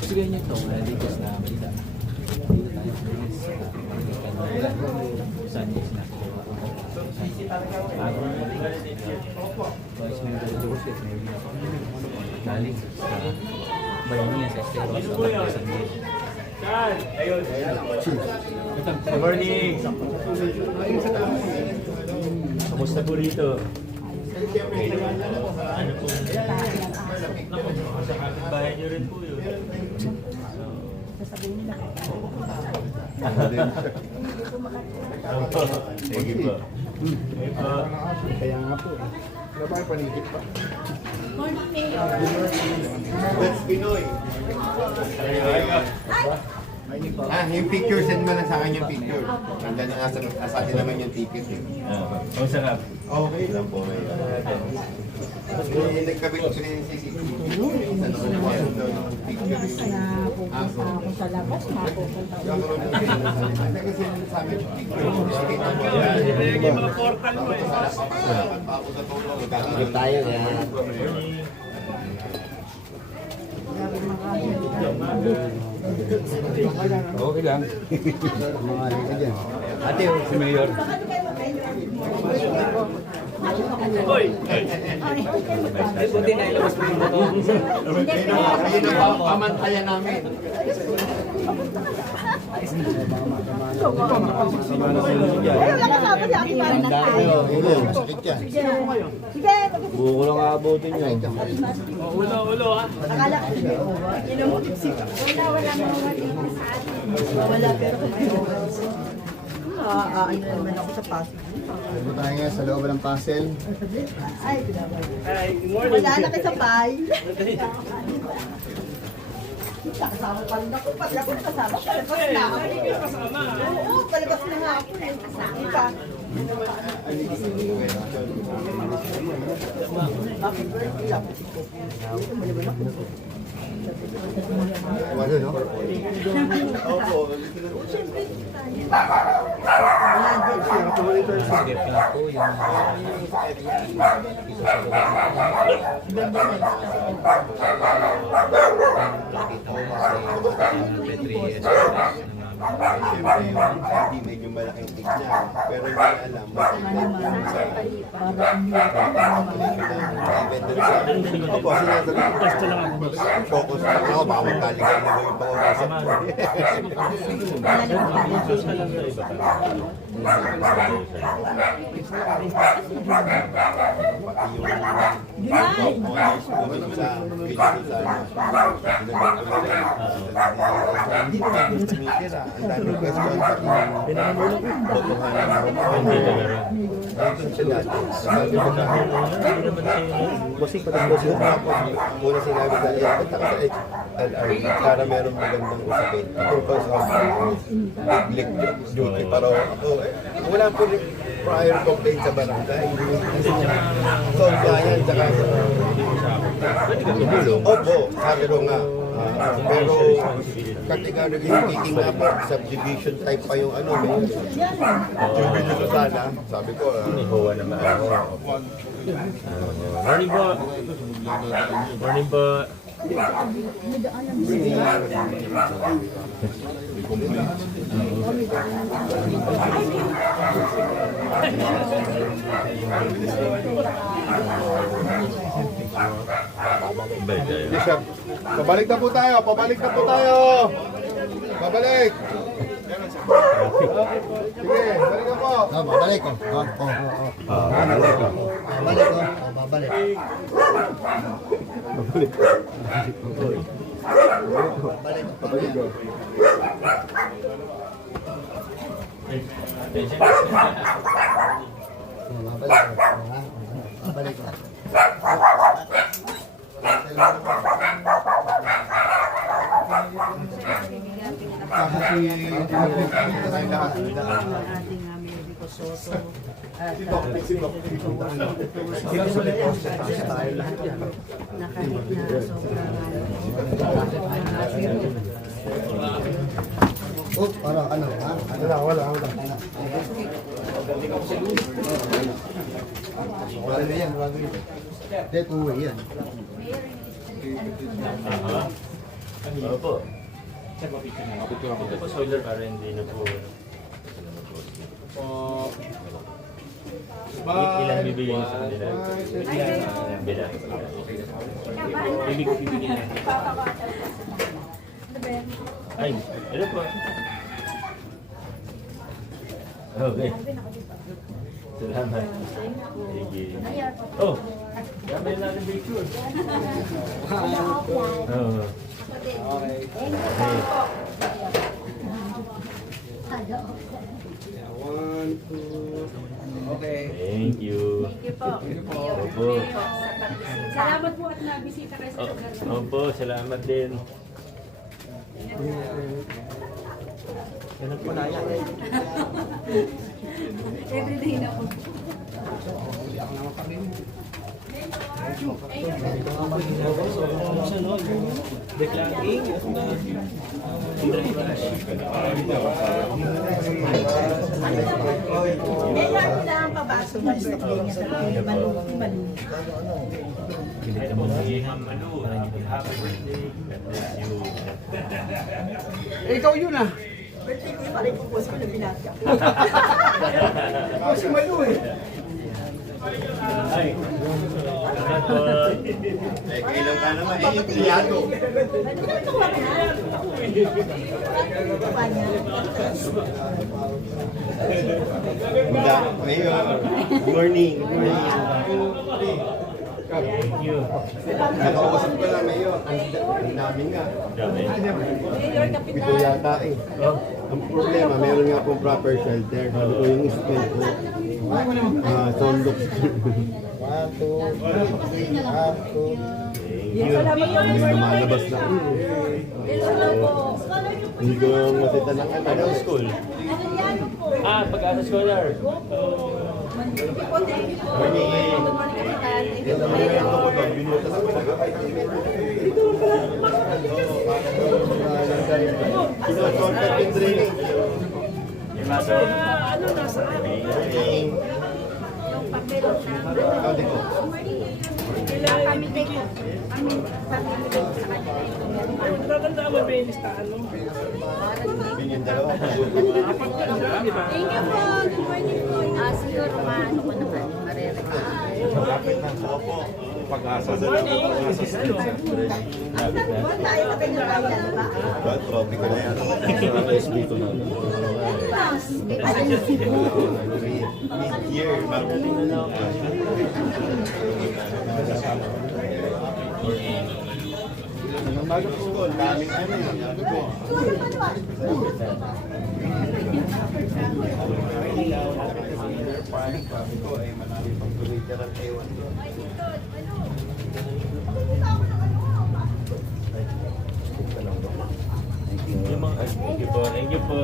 Kasi ganyan ito, latest na balita. Dito tayo sa release sa kanila. Saan yung sinakuha? Bago na Vice Mayor Joseph, may galing sa bayan niya sa Estero sa San Diego. Good morning! Kamusta po rito? Ano po? Sa kapitbahay niyo rin po yun. Sasabihin nila. Sige po. Kaya nga po. Ano ba yung panigit pa? That's Pinoy. Yung picture, send mo lang sa akin yung picture. Nandiyan na nasa atin naman yung ticket. Ang sarap. Okay lang po. Nagkabit ko rin yung CCTV. Sa naman yung picture. Pupunta ako sa labas, mapupunta ako. Nag-send sa amin yung picture. Yung mga portal mo eh. Magkakaroon tayo. Okay lang. Mga halika dyan. Ate, si Mayor. Hoy! Buti na ilabas mo yung buto. Ayun ang pamantayan namin. Wala ka sabi sa akin para Ulo, masakit yan. Sige, Buko lang aabutin nyo. Ulo ha? akala ko inamutip si wala mga dito sa atin. Wala pero ano naman ako sa Pasig. Ano tayo nga sa loob ng puzzle? Ay, wala na kayo sa pay. Kasama pa rin ako. Pag ako kasama, palabas na ako. Oo, palabas na nga ako. Ika. Happy birthday. Tapos ito. Ito mo naman ako. Wala, no? Sige pa po yung nakita mo si Petri Siyempre, hindi medyo malaking tignan. Pero hindi alam. Opo, sinasabi. Gusto lang ako. Focus na ako. Baka magkalikan na yung pag-uusap ko. Hindi ko na tumitira. Ang daming question pati botohanan ng dito sila. Sabi ko na, bossing una sinabi sa ba't ako sa HLR para meron magandang usapin. Purpose of public duty. Pero ako, wala po rin prior complaint sa barangay. So, bayan, tsaka sa opo, sabi ko nga. Pero categorically speaking nga po, subdivision type pa yung ano, may subdivision sana. Sabi ko, Ihawa naman ako. Morning po. Morning po. Yes, sir. Pabalik na po tayo. Pabalik na po tayo. Pabalik. Sige, balik na po. Babalik ko. Babalik ko. Babalik ko. Babalik. Babalik ko. Babalik ko. Soso. Na kahit na sobrang Oh, parang ano, ha? Wala. Wala na yan, wala na yan. Hindi, two-way yan. Aha. Opo. Sir, mapicture na. Ito po solar para hindi na po. Ilang bibigyan niyo sa kanila? Bila. Bibigyan na. Ay, ano po? Okay. Salamat. Sige. Oh, gamay natin picture. Oo. Thank you. Opo. Salamat po at nabisita kayo sa lugar namin. Opo, salamat din. Yan po na yan. Everyday na po. Eh, yan lang pabasok na gusto ko niya sa balo. Ito po si Hamalu. Happy birthday. God bless you. Ikaw yun ah. Birthday ko yung parin po ko na binatya. Ikaw si Malu eh. Ay. Salamat po. Eh, kailan ka naman eh, empleyado. Mayor, good morning. Good morning. Thank you. Nakausap ko lang, Mayor. Ang namin nga. Dami. Ito yata eh. Ang problema, meron nga pong proper shelter. Sabi ko yung school ko. Sondok. Hindi lumalabas na. Hindi ko masita ng ano. Anong school? Pag-asa scholar. Sinusunod yung training. Yung maso. Ano nasa akin? Yung papel na Sabi ko, kami din po. Kami pamili din sa kanila yung Tatandaan mo ba yung listahan mo? yung dalawa. Thank you po. Good morning po. Siguro maano ko naman. Pag-asa sa Buwan tayo sa pinagbayan ba? Well, trophy ko na yan. SB ko na. Mid-year. Anong bago po school? Daming ano yun. Sabi ko. Sabi ko ay marami pang literal ewan. Yung mga, thank you po. Thank you po.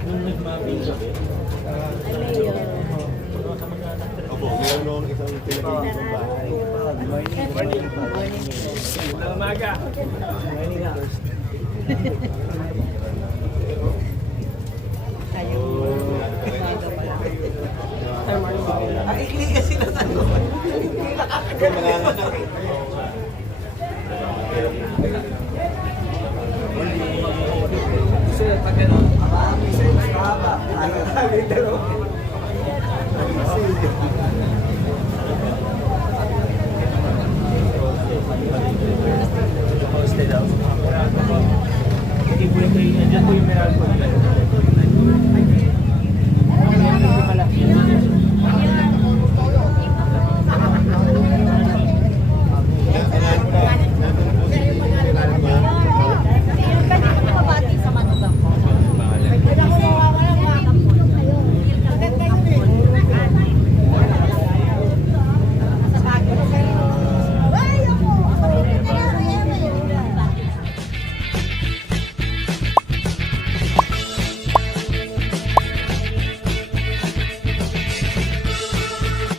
Nung nagmabing gabi. Opo, meron nung isang pinag-ibig ng bahay. Ulang umaga. Ay, hindi kasi natanong. Yung mga anak eh. Hindi po yung Meralco.